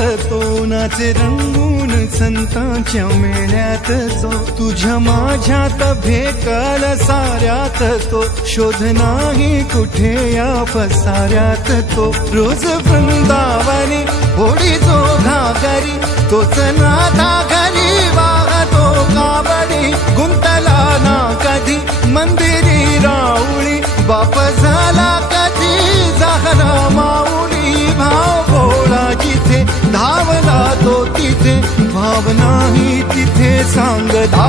तो नाचे रंगून संतांच्या मेळ्यात तो. तुझ्या माझ्यात भेटल साऱ्यात तो. शोध नाही कुठे या पसाऱ्यात तो. रोज वृंदावनी होडी जो घागरी तोच नाथा घरी वाहतो काबरी. गुंतला ना कधी मंदिरी राऊळी बाप झाला भावनाही तिथे सांगता